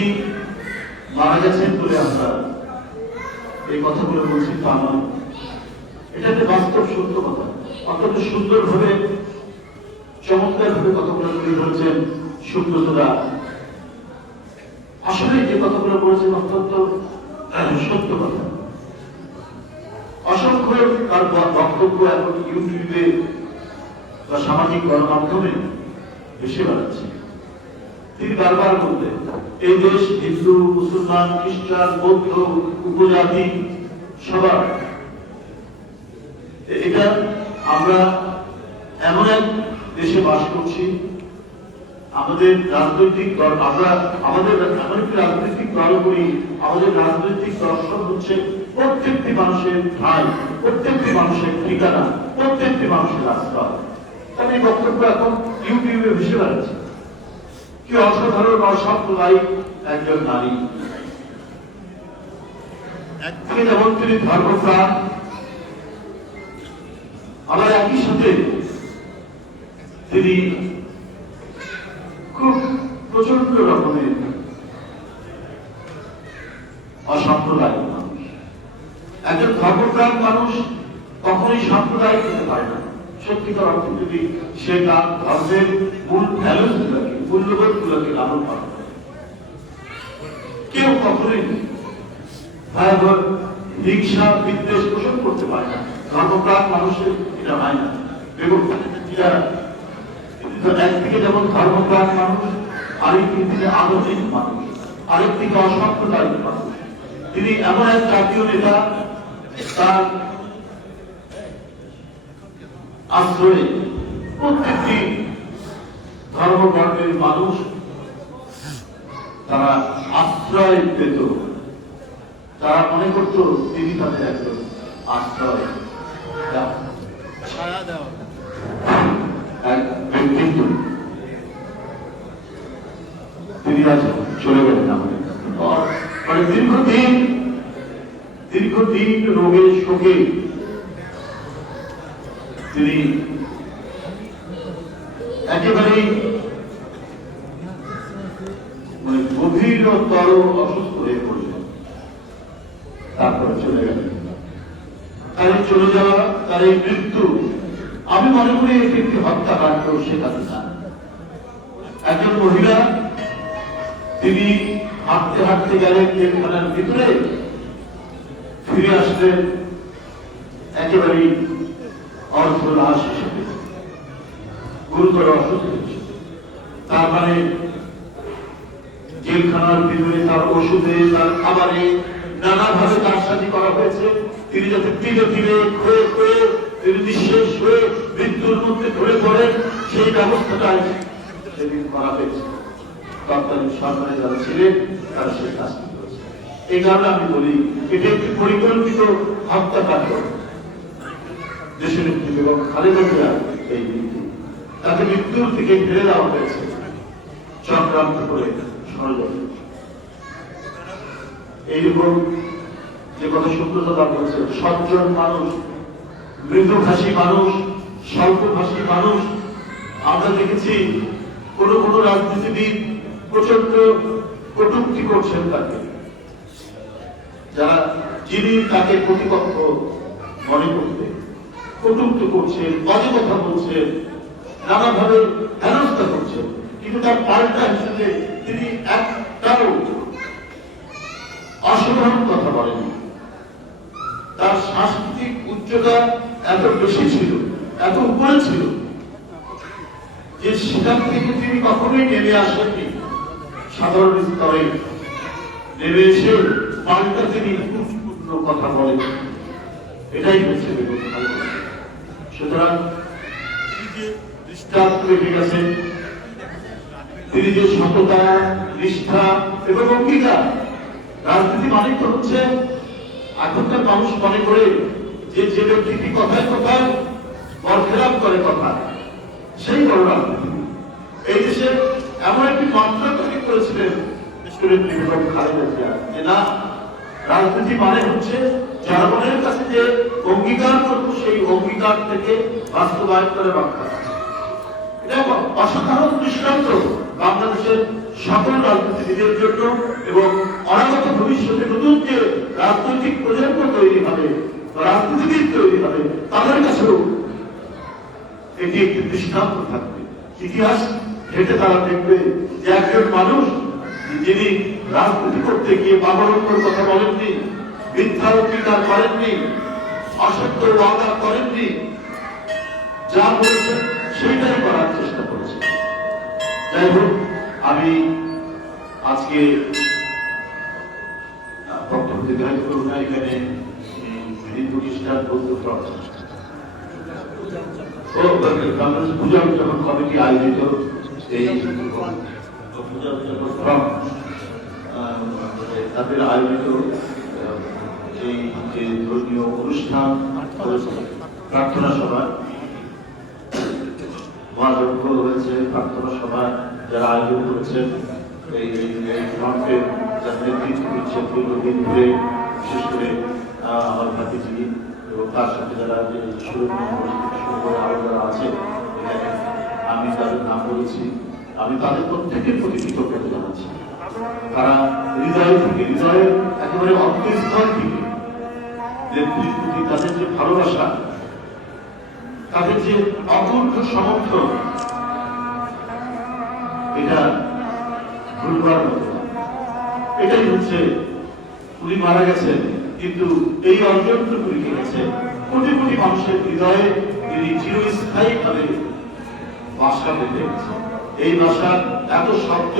তিনি মারা গেছেন বলে আমরা এই কথাগুলো বলছি তা নয়, এটা একটা বাস্তব সত্য কথা। অত্যন্ত সুন্দরভাবে চমৎকারভাবে কথাগুলো তুলে ধরেছেন সুব্রতদা। আসলে যে কথাগুলো বলেছেন অত্যন্ত সত্য কথা। অসংখ্য তার বক্তব্য এখন ইউটিউবে বা সামাজিক গণমাধ্যমে ভেসে বেড়াচ্ছে। তিনি বারবার বলতেন এই দেশ হিন্দু, মুসলমান, খ্রিস্টান, বৌদ্ধ, উপজাতি সবার, এটা আমরা এমন এক দেশে বাস করছি, আমাদের রাজনৈতিক দল, আমরা আমাদের এমন একটি রাজনৈতিক দল করি, আমাদের রাজনৈতিক দর্শন হচ্ছে প্রত্যেকটি মানুষের ঠাঁই, প্রত্যেকটি মানুষের ঠিকানা, প্রত্যেকটি মানুষের আশ্রয়। তাহলে এই বক্তব্য এখন ইউটিউবে ভেসে বেড়াচ্ছে। কি অসাধারণ অসাম্প্রদায়িক একজন নারী। একদিকে যেমন তিনি ধর্মপ্রাণ, আবার একই সাথে তিনি খুব প্রচন্ড রকমের অসাম্প্রদায়িক মানুষ। একজন ধর্মপ্রাণ মানুষ কখনোই সাম্প্রদায়িক হতে পারে না। সত্যিকার অর্থে যদি সে তার ধর্মের মূল ভ্যালুস গুলোকে, মূল্যবোধ গুলোকে লালন পালন করে, কেউ কখনোই ভয়াবহ হিংসা বিদ্বেষ পোষণ করতে পারে না। ধর্মপ্রাণ মানুষের এটা হয় না। এবং একদিকে যেমন ধর্মপ্রাণ মানুষ, আরেকদিকে আধুনিক মানুষ, আরেকদিকে অসাম্প্রদায়িক মানুষ। তিনি এমন এক জাতীয় নেতা, তার আশ্রয়ে প্রত্যেকটি ধর্মবর্ণের মানুষ তারা আশ্রয় পেত। তারা মনে করত তিনি তাদের একজন আশ্রয় ছায়া দেওয়া ব্যক্তিত্ব। তিনি আজ চলে গেলেন আমাদের। দীর্ঘদিন রোগে শোকে তিনি একেবারেই গভীরতর অসুস্থ হয়ে পড়লেন। তারপরে চলে গেলেন। তার চলে যাওয়া, তার এই মৃত্যু, আমি মনে করি এটি একটি হত্যাকাণ্ড। শেখাতে চান একজন মহিলা, তিনি হাঁটতে হাঁটতে গেলেন জেলখানার ভিতরে, ফিরে আসলেন একেবারেই অর্ধলাশ হিসেবে, গুরুতর অসুস্থ হিসেবে। তার মানে জেলখানার ভিতরে তার ওষুধে, তার খাবারে নানাভাবে তার সাথে করা হয়েছে। তিনি যাতে ধীরে ধীরে ক্ষয়ে ক্ষয়ে তিনি নিঃশেষ হয়ে মৃত্যুর মধ্যে ধরে পড়েন, সেই ব্যবস্থাটাই সেদিন করা হয়েছে। তৎকালীন সরকারে যারা ছিলেন তারা সেই কাজটি করেছে। এই কারণে আমি বলি এটি একটি পরিকল্পিত হত্যাকাণ্ড। দেশের নেত্রী বেগম খালেদা জিয়া এই নীতি, তাকে মৃত্যুর থেকে ফেলে দেওয়া হয়েছে চক্রান্ত করে, ষড়যন্ত্র। এইরকম যে কথা সুব্রতদা বলছে, সজ্জন মানুষ, মৃদুভাষী মানুষ, স্বল্পভাষী মানুষ। আমরা দেখেছি কোন কোন রাজনীতিবিদ প্রচন্ড কটূক্তি করছেন তাকে, যারা যিনি তাকে প্রতিপক্ষ মনে করতে কটূক্তি করছেন, বাজে কথা বলছেন, নানাভাবে হেনস্থা করছেন। কিন্তু তার পাল্টা হিসেবে তিনি একটাও অসাধারণ কথা বলেন। তার সাংস্কৃতিক উচ্চতা এত বেশি ছিল, এত উপরে ছিল যে সেখান থেকে তিনি কখনোই নেমে আসেননি সাধারণ স্তরে। নেমে এসে পাল্টা তিনি গুরুত্বপূর্ণ কথা বলেন। এটাই হচ্ছে বেগম খালেদা। সুতরাং তিনি যে দৃষ্টান্ত রেখে গেছেন, তিনি যে সততা, নিষ্ঠা এবং অঙ্গীকার। রাজনীতি মানে তো হচ্ছে, এখনকার মানুষ মনে করে যে যে ব্যক্তি কথায় কথায় বরখেলাপ করে কথা, সেই বড় রাজনীতি। এই দেশে এমন একটি মাত্রা তৈরি করেছিলেন বেগম খালেদা জিয়া যে না, রাজনীতি মানে হচ্ছে জনগণের কাছে যে অঙ্গীকার করব সেই অঙ্গীকার থেকে বাস্তবায়ন করে রক্ষা। এটা অসাধারণ দৃষ্টান্ত বাংলাদেশের সকল রাজনীতিবিদের জন্য এবং অনাগত ভবিষ্যতে নতুন যে রাজনৈতিক প্রজন্ম তৈরি হবে, রাজনীতিবিদ তৈরি হবে, তাদের কাছেও এটি একটি দৃষ্টান্ত থাকবে। ইতিহাস ঘেটে তারা দেখবে যে একজন মানুষ যিনি রাজনীতি করতে গিয়ে বাবরঙ্গর কথা বলেননি, মিথ্যা অঙ্গীকার করেননি, অসত্য ওয়াদা করেননি, যা বলেছেন সেইটাই করার চেষ্টা করেছেন। যাই হোক, আমি আজকে বক্তব্য দীর্ঘায়িত করব না। এখানে হিন্দু খ্রিস্টান বৌদ্ধ পূজা যখন কমিটি আয়োজিত এই তাদের আয়োজিত এই যে ধর্মীয় অনুষ্ঠান প্রার্থনা সভা মহাযজ্ঞ হয়েছে, প্রার্থনা সভা যারা আয়োজন করেছেন, এই ফ্রন্টের যারা নেতৃত্ব দিচ্ছেন দীর্ঘদিন ধরে, বিশেষ করে আমার ভাতিজি এবং তার সাথে যারা শুরু করে আরো যারা আছে এখানে, আমি তাদের নাম বলেছি। আমি তাদের প্রত্যেকের প্রতি কৃতজ্ঞতা জানাচ্ছি। তারা হৃদয় থেকে, হৃদয়ের একেবারে অন্তঃস্থল থেকে নেত্রীর প্রতি তাদের যে ভালোবাসা, তাদের যে অকুণ্ঠ সমর্থন, এটা ভুলবার মতো। এটাই হচ্ছে, উনি মারা গেছেন কিন্তু এই অর্জনটুকু রেখে গেছেন কোটি কোটি মানুষের হৃদয়ে। তিনি চিরস্থায়ী ভাবে বাসা বেঁধে গেছেন। এই বাসা এত শব্দ